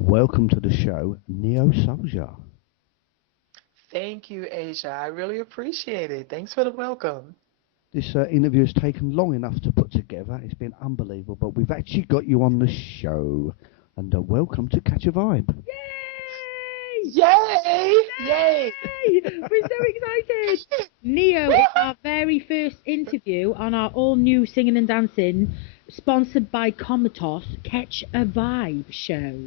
Welcome to the show, Neo Souljah. Thank you, Asia. I really appreciate it. Thanks for the welcome. This interview has taken long enough to put together. It's been unbelievable, but we've actually got you on the show. And welcome to Catch a Vibe. Yay! Yay! Yay! Yay! We're so excited! Neo is our very first interview on our all-new Singing and Dancing, sponsored by Comatos, Catch a Vibe show.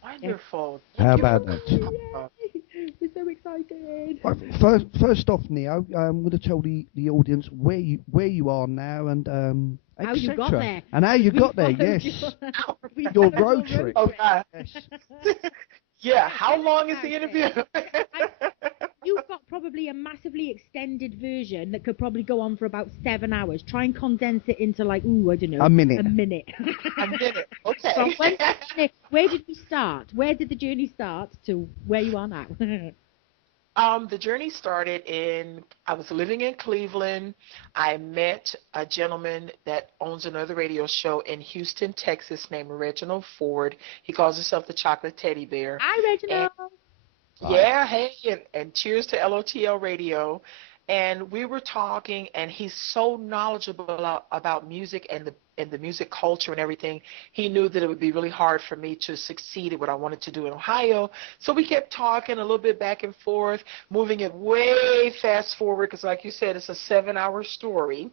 Wonderful. How Thank you. about that? Yay! We're so excited. Right, first off, Neo, I'm going to tell the audience where you are now and How you got there. And how you got there, followed yes. you. Your road trip. Oh, God. Yes. Yeah, how long is the interview? You've got probably a massively extended version that could probably go on for about 7 hours. Try and condense it into like, I don't know. A minute. A minute. A minute. Okay. So where did we start? Where did the journey start to where you are now? The journey started I was living in Cleveland. I met a gentleman that owns another radio show in Houston, Texas, named Reginald Ford. He calls himself the Chocolate Teddy Bear. Hi, Reginald. Yeah, hey, and cheers to LOTL Radio. And we were talking, and he's so knowledgeable about music and the music culture and everything. He knew that it would be really hard for me to succeed at what I wanted to do in Ohio. So we kept talking a little bit back and forth, moving it way fast forward, because like you said, it's a 7-hour story.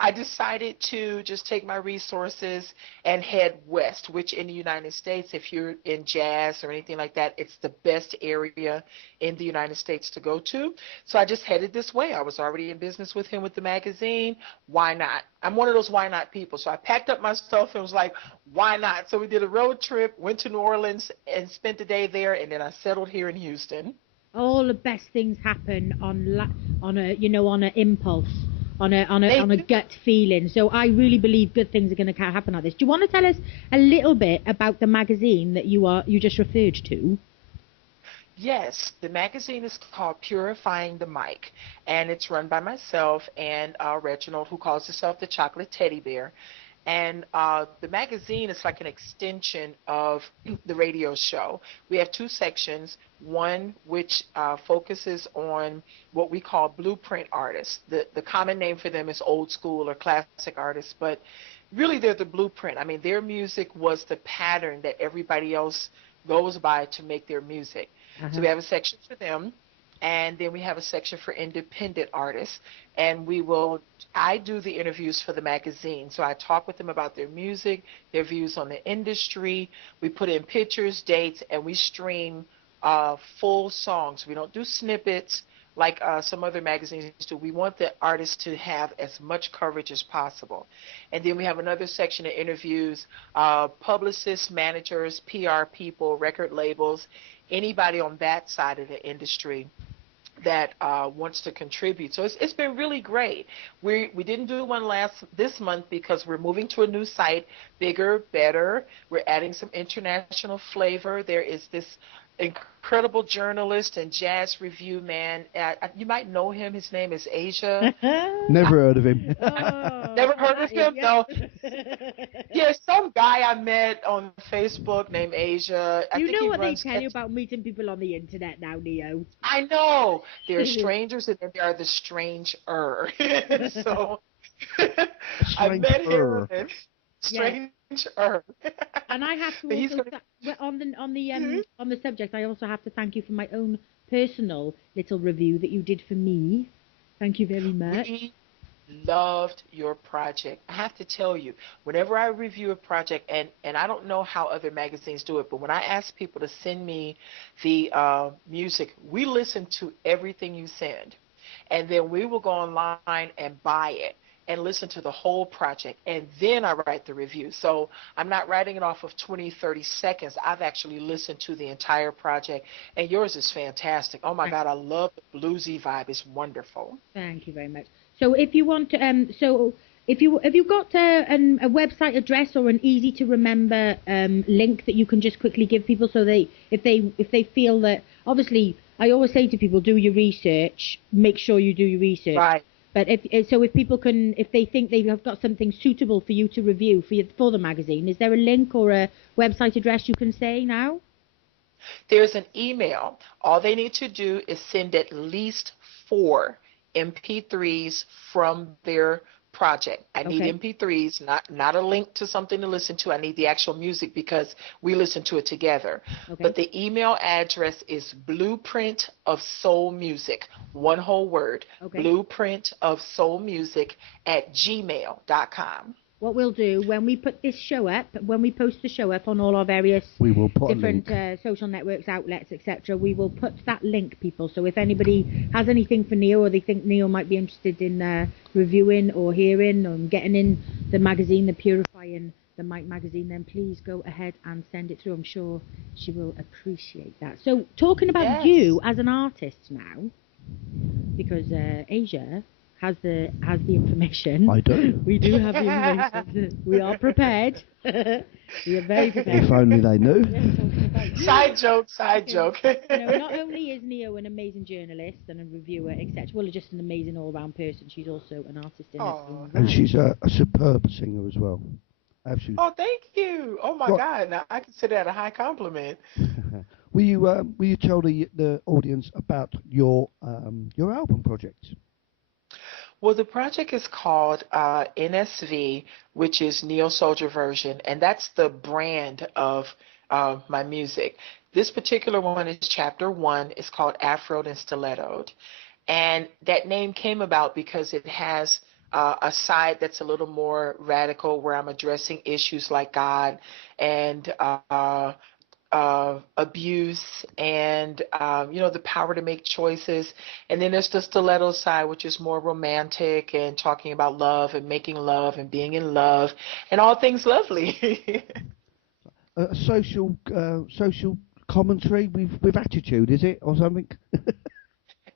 I decided to just take my resources and head west, which in the United States, if you're in jazz or anything like that, it's the best area in the United States to go to. So I just headed this way. I was already in business with him with the magazine. Why not? I'm one of those why not people. So I packed up my stuff and was like, why not? So we did a road trip, went to New Orleans and spent the day there, and then I settled here in Houston. All the best things happen on an impulse, on a gut feeling. So I really believe good things are going to happen like this. Do you want to tell us a little bit about the magazine that you just referred to? Yes, the magazine is called Purifying the Mic, and it's run by myself and Reginald, who calls himself the Chocolate Teddy Bear. And the magazine is like an extension of the radio show. We have 2 sections, one which focuses on what we call blueprint artists. The common name for them is old school or classic artists, but really they're the blueprint. I mean, their music was the pattern that everybody else goes by to make their music. So we have a section for them, and then we have a section for independent artists, and I do the interviews for the magazine. So I talk with them about their music, their views on the industry. We put in pictures, dates, and we stream full songs. We don't do snippets like some other magazines do. We want the artists to have as much coverage as possible. And then we have another section of interviews, publicists, managers, PR people, record labels, anybody on that side of the industry that wants to contribute. So it's been really great. We didn't do one this month because we're moving to a new site, bigger, better. We're adding some international flavor. There is this incredible journalist and jazz review man. You might know him. His name is Asia. Never heard of him. Never heard of him? No. Yeah, some guy I met on Facebook named Asia. You know what they tell you about meeting people on the internet now, Neo? I know. There are strangers and then there are the stranger. So I met him. Stranger. And I have to also on the subject. I also have to thank you for my own personal little review that you did for me. Thank you very much. We loved your project. I have to tell you, whenever I review a project, and I don't know how other magazines do it, but when I ask people to send me the music, we listen to everything you send, and then we will go online and buy it and listen to the whole project, and then I write the review. So I'm not writing it off of 20, 30 seconds. I've actually listened to the entire project, and yours is fantastic. Oh, my God, I love the bluesy vibe. It's wonderful. Thank you very much. So if you want to, if you've got a website address or an easy to remember link that you can just quickly give people, so if they feel that, obviously I always say to people, do your research, make sure you do your research. Right. But if people can, if they think they have got something suitable for you to review for the magazine, is there a link or a website address you can say now? There's an email. All they need to do is send at least 4 MP3s from their project. I need MP3s, not a link to something to listen to. I need the actual music because we listen to it together. Okay. But the email address is Blueprint of Soul Music, one whole word, Blueprint of Soul Music at gmail.com. What we'll do when we put this show up, when we post the show up on all our various different social networks, outlets, etc., we will put that link, people. So if anybody has anything for Neo, or they think Neo might be interested in reviewing or hearing or getting in the magazine, the Purifying the Mic magazine, then please go ahead and send it through. I'm sure she will appreciate that. So talking about you as an artist now, because Asia has the information. I do. We do have the information. We are prepared. We are very prepared. If only they knew. Side joke. Not only is Neo an amazing journalist and a reviewer, etc., well, just an amazing all-round person, she's also an artist in her own right. And she's a superb singer as well. Absolutely. Oh, thank you. Oh my God! Now I consider that a high compliment. Will you tell the audience about your album project? Well, the project is called NSV, which is Neo Souljah version, and that's the brand of my music. This particular one is chapter 1. It's called Afroed and Stilettoed. And that name came about because it has a side that's a little more radical, where I'm addressing issues like God and abuse and the power to make choices. And then there's the stiletto side, which is more romantic and talking about love and making love and being in love and all things lovely. Social commentary with attitude, is it, or something?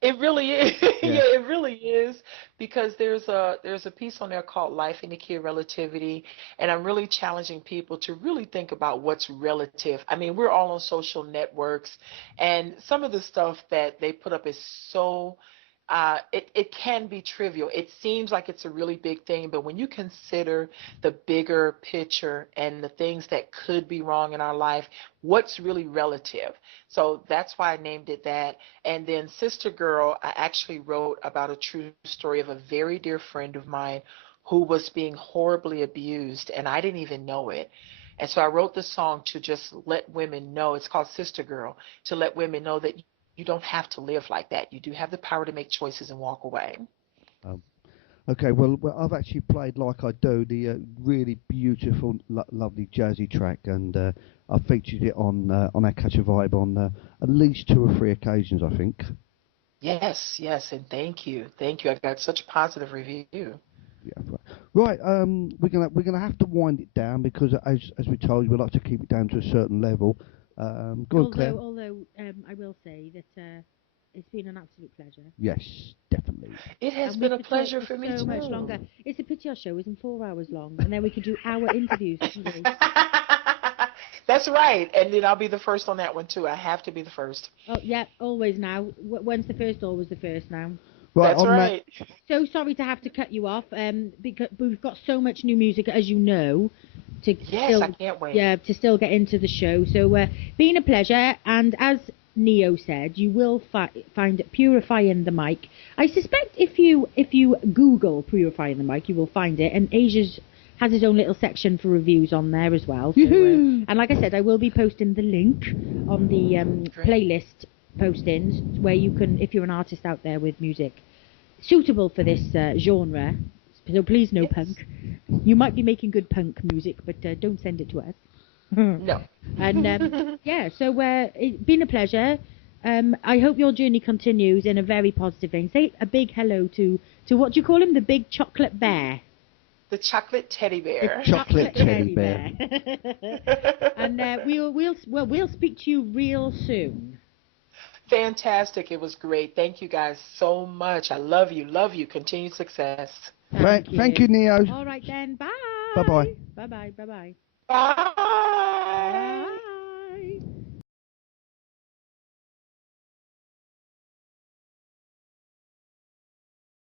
It really is. Yeah, it really is, because there's a piece on there called Life in the Key of Relativity, and I'm really challenging people to really think about what's relative. I mean, we're all on social networks, and some of the stuff that they put up is so it can be trivial. It seems like it's a really big thing, but when you consider the bigger picture and the things that could be wrong in our life, what's really relative? So that's why I named it that. And then Sister Girl, I actually wrote about a true story of a very dear friend of mine who was being horribly abused, and I didn't even know it. And so I wrote the song to just let women know. It's called Sister Girl, to let women know that you don't have to live like that. You do have the power to make choices and walk away. Okay, well, I've actually played Like I Do, the really beautiful, lovely jazzy track, and I featured it on our Catch a Vibe on at least 2 or 3 occasions, I think. Yes, and thank you. I got such a positive review. Yeah, right. We're gonna have to wind it down because, as we told you, we like to keep it down to a certain level. Although I will say that it's been an absolute pleasure. Yes, definitely. It has been a pleasure for me so too. Much longer. It's a pity our show isn't 4 hours long, and then we could do our interviews. That's right, and then I'll be the first on that one too. I have to be the first. Oh yeah, always now. When's the first? Always the first now. Right, that's right. So sorry to have to cut you off, because we've got so much new music, as you know. I can't wait. Yeah, to still get into the show. So, been a pleasure, and as Neo said, you will find Purifying the Mic. I suspect if you Google Purifying the Mic, you will find it, and Asia's has his own little section for reviews on there as well. So, and like I said, I will be posting the link on the playlist postings where you can, if you're an artist out there with music suitable for this genre, so please no punk. You might be making good punk music, but don't send it to us. No. And yeah, so it's been a pleasure. I hope your journey continues in a very positive vein. Say a big hello to what do you call him? The big chocolate bear. The chocolate teddy bear. The chocolate teddy bear. And we'll speak to you real soon. Fantastic. It was great. Thank you guys so much. I love you. Continued success. Thank you, Neo. All right then. Bye. Bye-bye. Bye-bye. Bye-bye. Bye.